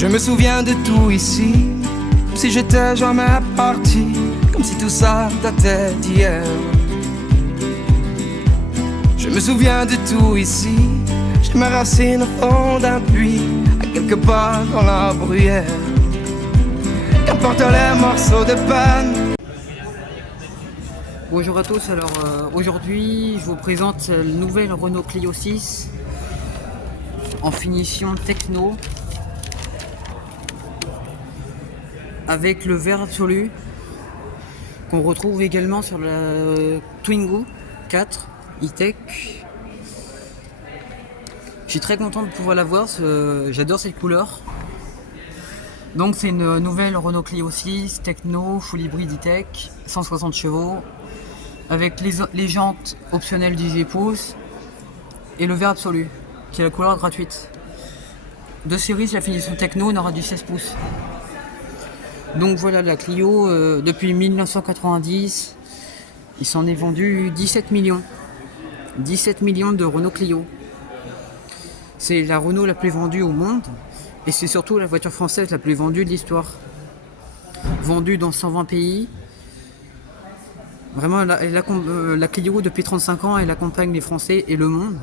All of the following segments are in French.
Je me souviens de tout ici, comme si j'étais jamais parti, comme si tout ça datait d'hier. Je me souviens de tout ici, j'ai mes racines au fond d'un puits, à quelque part dans la bruyère. Qu'importe les morceaux de peine. Bonjour à tous, alors aujourd'hui je vous présente la nouvelle Renault Clio 6 en finition techno avec le vert absolu qu'on retrouve également sur la Twingo 4 E-Tech. Je suis très content de pouvoir la voir, j'adore cette couleur. Donc c'est une nouvelle Renault Clio 6 techno full hybride E-Tech, 160 chevaux avec les jantes optionnelles 18 pouces et le vert absolu qui est la couleur gratuite. De série, la finition techno, on aura du 16 pouces. Donc voilà la Clio, depuis 1990, il s'en est vendu 17 millions. 17 millions de Renault Clio. C'est la Renault la plus vendue au monde et c'est surtout la voiture française la plus vendue de l'histoire. Vendue dans 120 pays. Vraiment, la Clio, depuis 35 ans, elle accompagne les Français et le monde.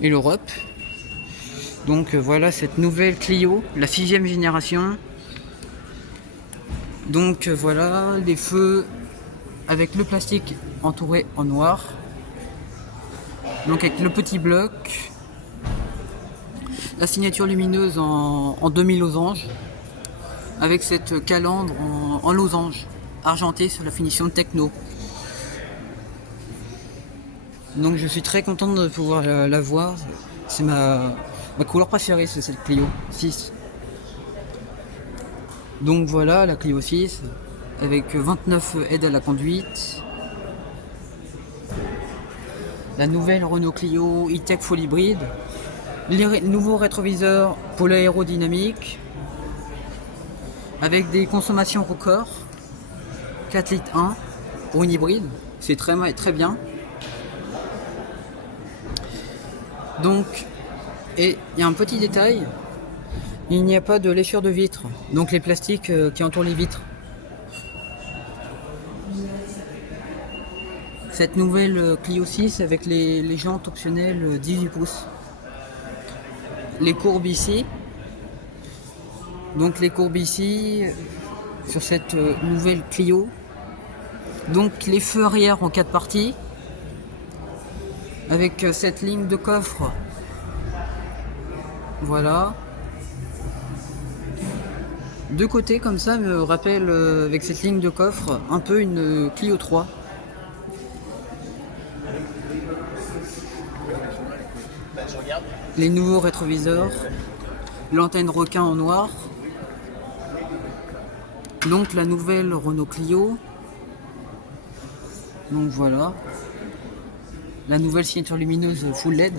Et l'Europe. Donc voilà cette nouvelle Clio, la 6e génération. Donc voilà les feux avec le plastique entouré en noir. Donc avec le petit bloc. La signature lumineuse en demi-losange. Avec cette calandre en losange argentée sur la finition techno. Donc je suis très content de pouvoir la voir. C'est ma couleur préférée, c'est cette Clio 6. Donc voilà la Clio 6 avec 29 aides à la conduite. La nouvelle Renault Clio E-Tech full hybride. Les nouveaux rétroviseurs pour l'aérodynamique avec des consommations records. 4 litres 1 pour une hybride, c'est très bien. Donc, et il y a un petit détail, il n'y a pas de lécheur de vitres, donc les plastiques qui entourent les vitres. Cette nouvelle Clio 6 avec les jantes optionnelles 18 pouces. Les courbes ici. Donc les courbes ici sur cette nouvelle Clio. Donc les feux arrière en 4 parties. Avec cette ligne de coffre. Voilà. Deux côtés comme ça me rappelle avec cette ligne de coffre un peu une Clio 3. Les nouveaux rétroviseurs. L'antenne requin en noir. Donc la nouvelle Renault Clio. Donc voilà. La nouvelle signature lumineuse full LED.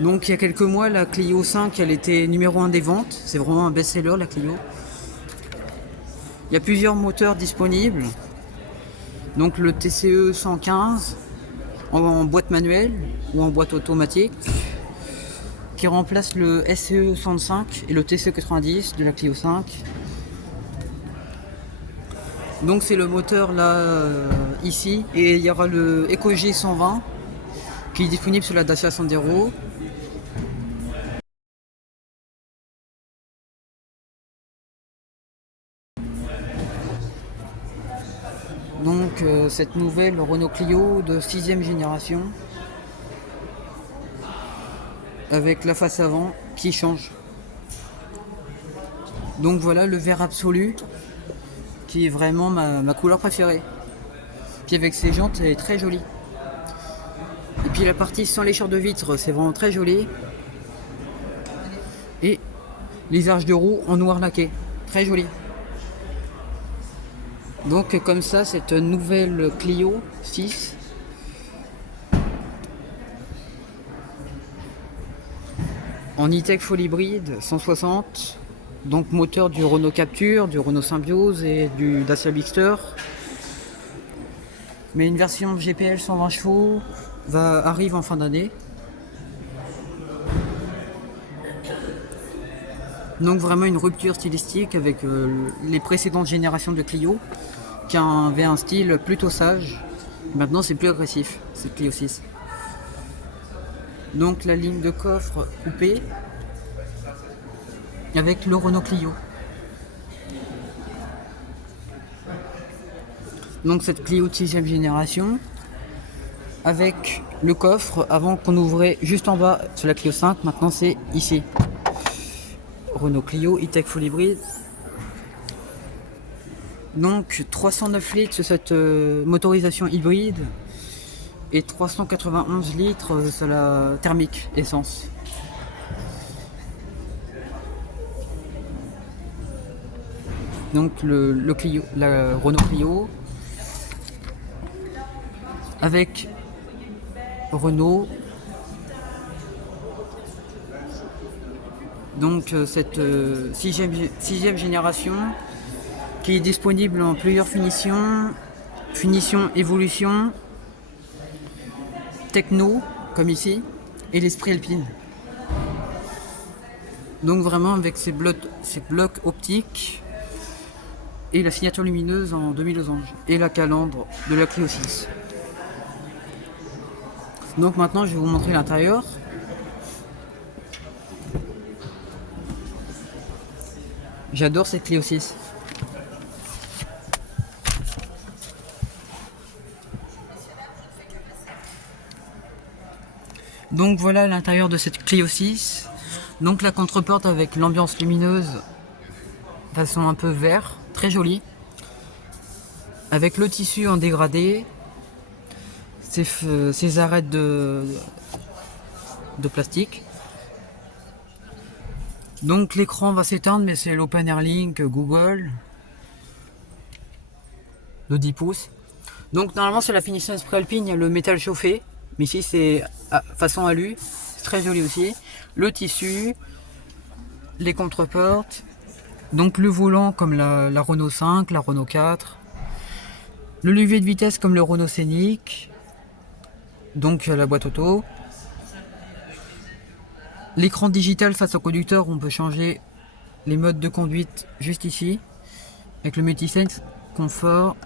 Donc il y a quelques mois, la Clio 5, elle était numéro 1 des ventes. C'est vraiment un best-seller la Clio. Il y a plusieurs moteurs disponibles. Donc le TCE 115 en boîte manuelle ou en boîte automatique qui remplace le SCE 65 et le TCE 90 de la Clio 5. Donc c'est le moteur là ici et il y aura le EcoG 120 qui est disponible sur la Dacia Sandero. Donc cette nouvelle Renault Clio de 6e génération avec la face avant qui change. Donc voilà le vert absolu qui est vraiment ma couleur préférée. Puis avec ses jantes, elle est très jolie. Et puis la partie sans lécheur de vitres, c'est vraiment très joli. Et les arches de roue en noir laqué, très joli. Donc comme ça, cette nouvelle Clio 6 en E-Tech full hybride 160, donc moteur du Renault Captur, du Renault Symbiose et du Dacia Bigster. Mais une version GPL 120 chevaux arrive en fin d'année. Donc vraiment une rupture stylistique avec les précédentes générations de Clio qui avaient un style plutôt sage. Maintenant c'est plus agressif, c'est Clio 6. Donc la ligne de coffre coupée avec le Renault Clio. Donc cette Clio de 6ème génération avec le coffre avant qu'on ouvrait juste en bas sur la Clio 5, maintenant c'est ici. Renault Clio E-Tech Full Hybrid. Donc 309 litres sur cette motorisation hybride et 391 litres sur la thermique essence. Donc le Clio, la Renault Clio avec Renault. Donc cette sixième génération qui est disponible en plusieurs finitions, évolution, techno comme ici et l'esprit alpine. Donc vraiment avec ces blocs optiques et la signature lumineuse en demi-losange et la calandre de la Clio 6. Donc maintenant je vais vous montrer l'intérieur. J'adore cette Clio 6. Donc voilà l'intérieur de cette Clio 6. Donc la contreporte avec l'ambiance lumineuse façon un peu vert, très jolie. Avec le tissu en dégradé, ces arêtes de plastique. Donc l'écran va s'éteindre, mais c'est l'Open Air Link Google de 10 pouces. Donc normalement sur la finition Esprit Alpine, il y a le métal chauffé, mais ici c'est façon alu, c'est très joli aussi. Le tissu, les contreportes, donc le volant comme la Renault 5, la Renault 4, le levier de vitesse comme le Renault Scénic, donc la boîte auto. L'écran digital face au conducteur, on peut changer les modes de conduite juste ici, avec le multisense, confort,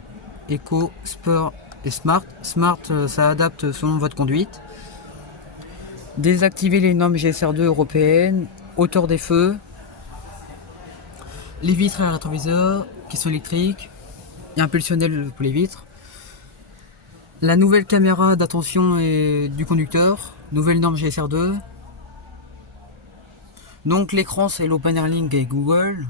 Eco, Sport et Smart. Smart, ça adapte selon votre conduite. Désactiver les normes GSR2 européennes, hauteur des feux, les vitres et les rétroviseurs qui sont électriques et impulsionnels pour les vitres. La nouvelle caméra d'attention du conducteur, nouvelle norme GSR2. Donc l'écran c'est l'Open Air Link et Google.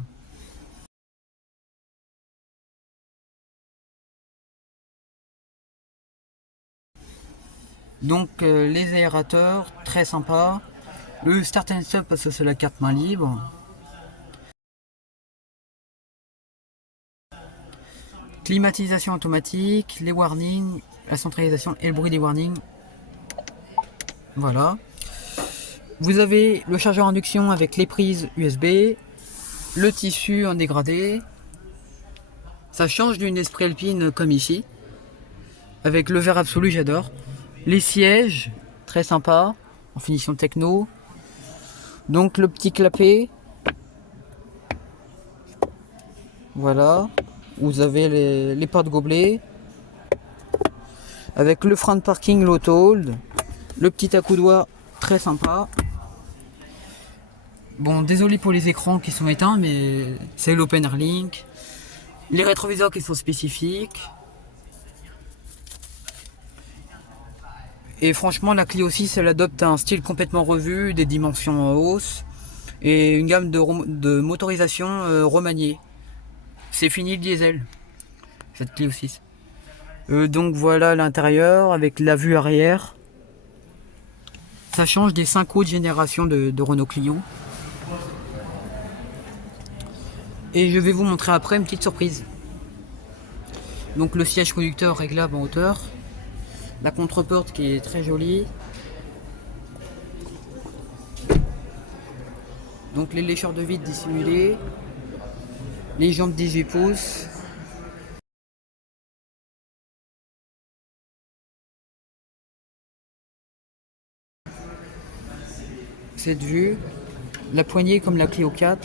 Donc les aérateurs, très sympa. Le Start and Stop parce que c'est la carte main libre. Climatisation automatique, les warnings, la centralisation et le bruit des warnings. Voilà. Vous avez le chargeur induction avec les prises USB, le tissu en dégradé. Ça change d'une Esprit Alpine comme ici. Avec le vert absolu, j'adore. Les sièges, très sympa, en finition techno. Donc le petit clapet. Voilà. Vous avez les porte-gobelets. Avec le frein de parking, l'auto-hold. Le petit accoudoir, très sympa. Bon, désolé pour les écrans qui sont éteints, mais c'est l'Open Air Link. Les rétroviseurs qui sont spécifiques. Et franchement, la Clio 6, elle adopte un style complètement revu, des dimensions en hausse et une gamme de motorisation remaniée. C'est fini le diesel, cette Clio 6. Donc voilà l'intérieur avec la vue arrière. Ça change des 5 autres générations de Renault Clio. Et je vais vous montrer après une petite surprise. Donc le siège conducteur réglable en hauteur. La contreporte qui est très jolie. Donc les lécheurs de vide dissimulés. Les jantes 18 pouces. Cette vue. La poignée comme la Clio 4,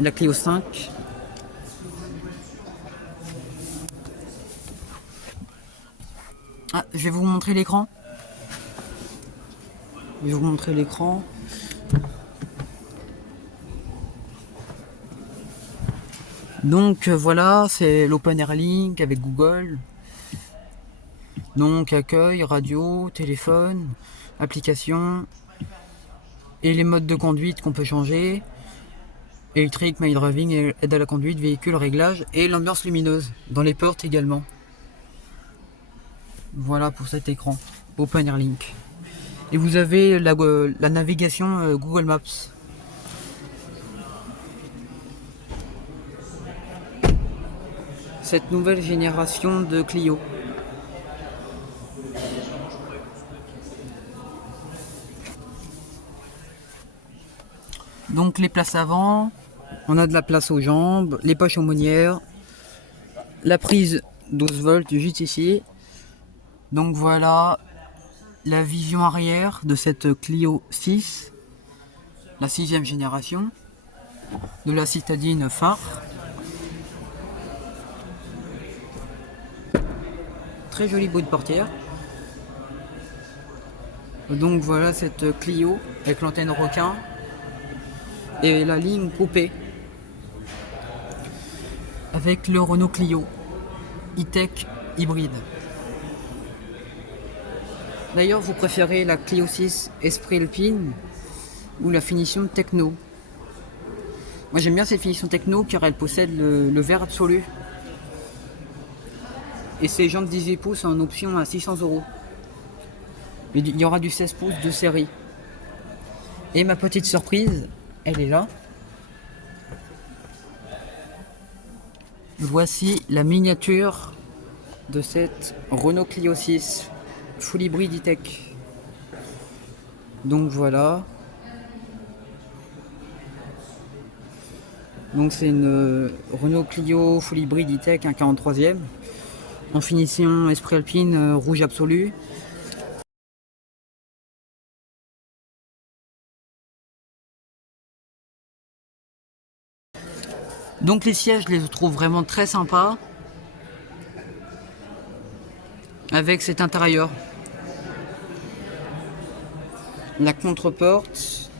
la Clio 5. Ah, je vais vous montrer l'écran. Je vais vous montrer l'écran. Donc voilà, c'est l'Open Air Link avec Google. Donc accueil, radio, téléphone, application et les modes de conduite qu'on peut changer. Électrique, my driving, aide à la conduite, véhicule, réglage et l'ambiance lumineuse dans les portes également. Voilà pour cet écran Open Air Link. Et vous avez la navigation Google Maps. Cette nouvelle génération de Clio. Donc les places avant, on a de la place aux jambes, les poches aumônières, la prise 12 volts juste ici. Donc voilà la vision arrière de cette Clio 6, la 6e génération, de la citadine phare. Très joli bruit de portière. Donc voilà cette Clio avec l'antenne requin et la ligne coupée avec le Renault Clio e-tech hybride. D'ailleurs, vous préférez la Clio 6 Esprit Alpine ou la finition techno? Moi j'aime bien cette finition techno car elle possède le vert absolu. Et ses jantes 18 pouces en option à 600 €. Il y aura du 16 pouces de série. Et ma petite surprise, elle est là. Voici la miniature de cette Renault Clio 6 Full Hybrid e-tech. Donc voilà. Donc c'est une Renault Clio Full Hybrid e-tech, un 43e. En finition Esprit Alpine rouge absolu. Donc les sièges, je les trouve vraiment très sympas. Avec cet intérieur. La contre-porte.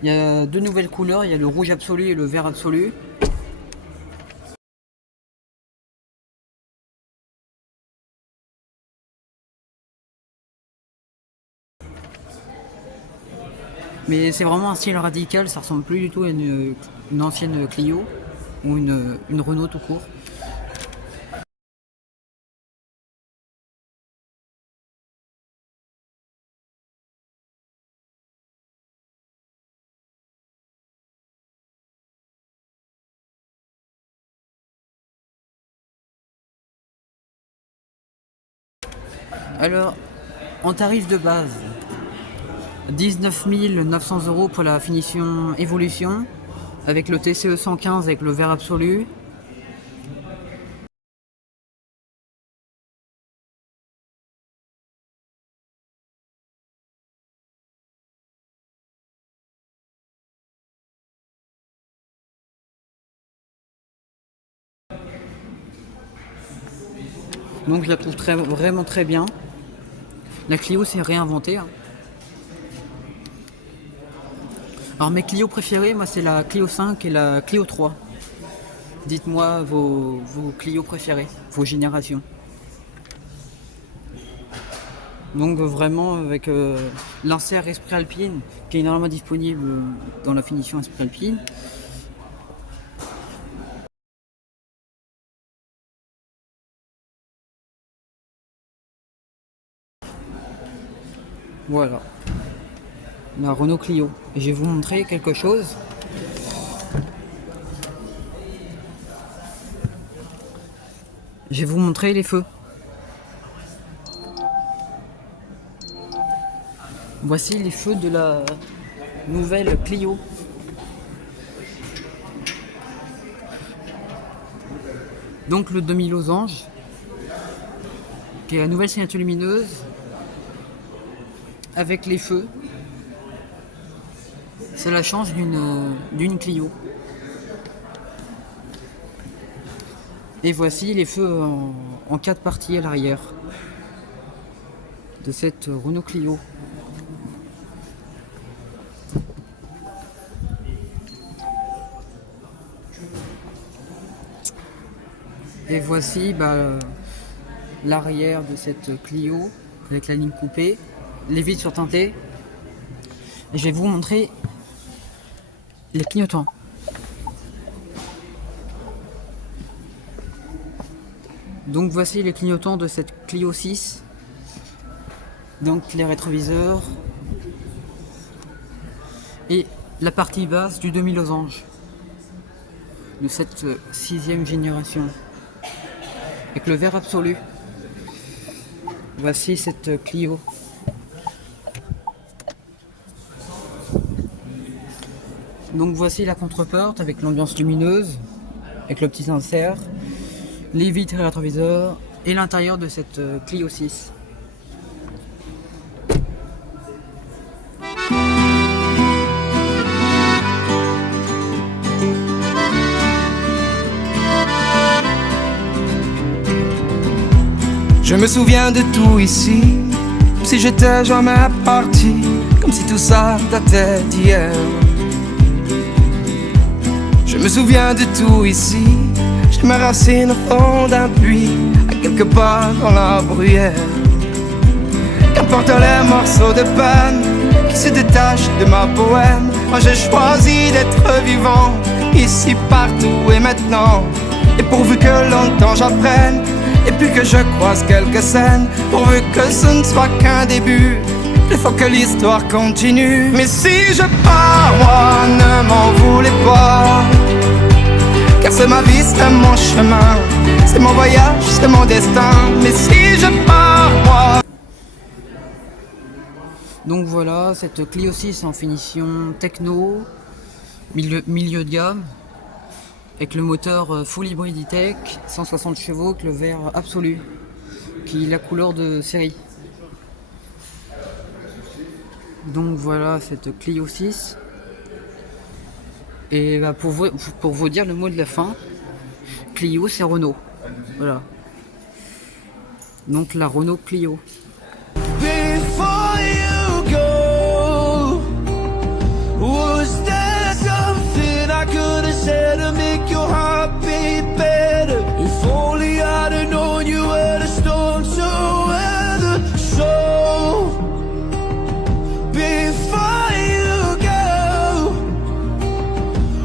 Il y a deux nouvelles couleurs, il y a le rouge absolu et le vert absolu. Mais c'est vraiment un style radical, ça ressemble plus du tout à une ancienne Clio ou une Renault tout court. Alors, en tarif de base, 19 900 € pour la finition Evolution, avec le TCE 115 avec le vert absolu. Donc je la trouve vraiment très bien. La Clio s'est réinventée. Alors mes Clio préférées, moi c'est la Clio 5 et la Clio 3. Dites-moi vos Clio préférés, vos générations. Donc vraiment avec l'insert Esprit Alpine qui est énormément disponible dans la finition Esprit Alpine. Voilà, la Renault Clio. Et je vais vous montrer quelque chose. Je vais vous montrer les feux. Voici les feux de la nouvelle Clio. Donc le demi-losange, qui est la nouvelle signature lumineuse, avec les feux. Ça la change d'une Clio. Et voici les feux en 4 parties à l'arrière de cette Renault Clio. Et voici l'arrière de cette Clio avec la ligne coupée, les vitres surteintées. Et je vais vous montrer les clignotants. Donc voici les clignotants de cette Clio 6. Donc les rétroviseurs et la partie basse du demi-losange de cette 6e génération avec le vert absolu. Voici cette Clio. Donc voici la contreporte avec l'ambiance lumineuse, avec le petit insert, les vitres et rétroviseurs et l'intérieur de cette Clio 6. Je me souviens de tout ici, comme si j'étais jamais parti, comme si tout ça datait d'hier. Je me souviens de tout ici, j'ai mes racines au fond d'un puits, à quelque part dans la bruyère. Qu'importe les morceaux de peine qui se détachent de ma poème, moi j'ai choisi d'être vivant, ici, partout et maintenant. Et pourvu que longtemps j'apprenne, et puis que je croise quelques scènes, pourvu que ce ne soit qu'un début, il faut que l'histoire continue. Mais si je pars, moi ne m'en voulez pas, car c'est ma vie, c'est mon chemin, c'est mon voyage, c'est mon destin. Mais si je pars, moi... Donc voilà, cette Clio 6 en finition techno, milieu de gamme, avec le moteur full hybride e-tech, 160 chevaux, avec le vert absolu, qui est la couleur de série. Donc voilà cette Clio 6. Et pour vous dire le mot de la fin, Clio c'est Renault. Voilà. Donc la Renault Clio. Before you go, was there something I could have said to make your heart beat better? If only I'd have known you were the storm to weather. So before you go,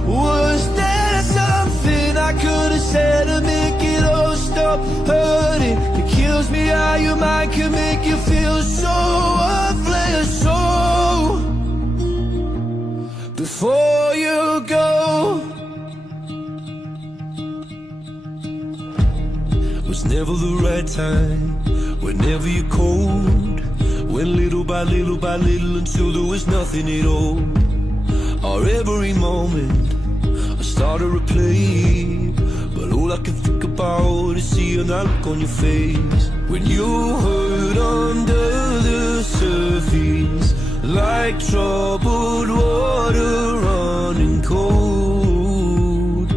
was there something I could have said to make it all stop hurting? It kills me how your mind can make you feel so worthless. So before you go, was never the right time, whenever you're cold, went little by little by little until there was nothing at all. Or every moment I start to replay, but all I can think about is seeing that look on your face when you hurt under the surface, like troubled water running cold.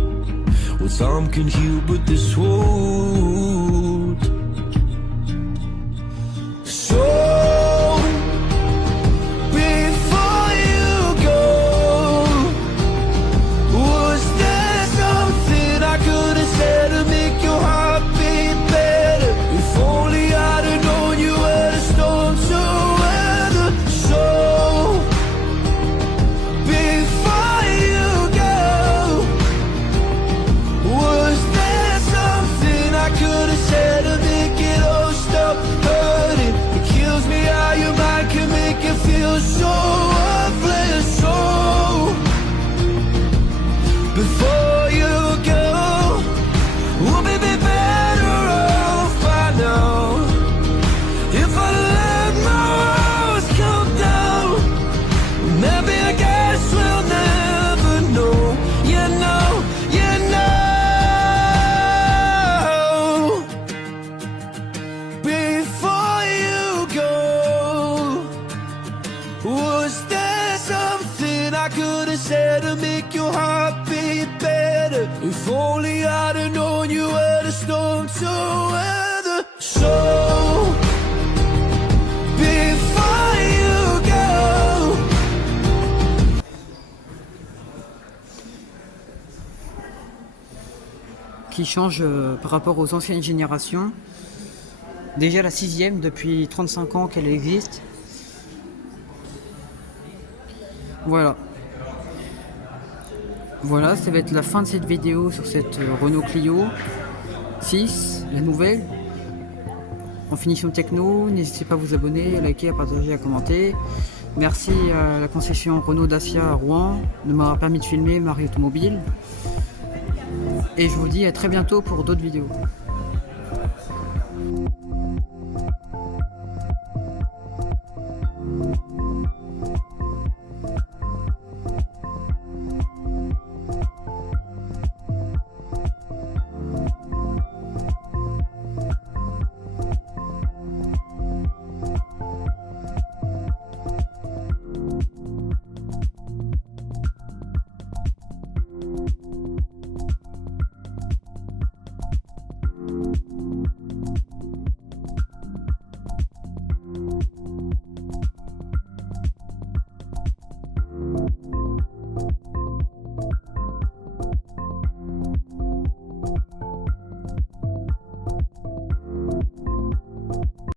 Well, time can heal, but this won't. So before you go, was there something I could have said to make your heart beat better? If only I'd have known you were the storm to weather. So before you go, was there something I I could have said to make your heart beat better. If only I'd have known you were the storm to weather. So before you go. Qui change par rapport aux anciennes générations. Déjà la 6e depuis 35 ans qu'elle existe. Voilà. Voilà, ça va être la fin de cette vidéo sur cette Renault Clio 6, la nouvelle. En finition techno, n'hésitez pas à vous abonner, à liker, à partager, à commenter. Merci à la concession Renault Dacia à Rouen de m'avoir permis de filmer Marie Automobile. Et je vous dis à très bientôt pour d'autres vidéos.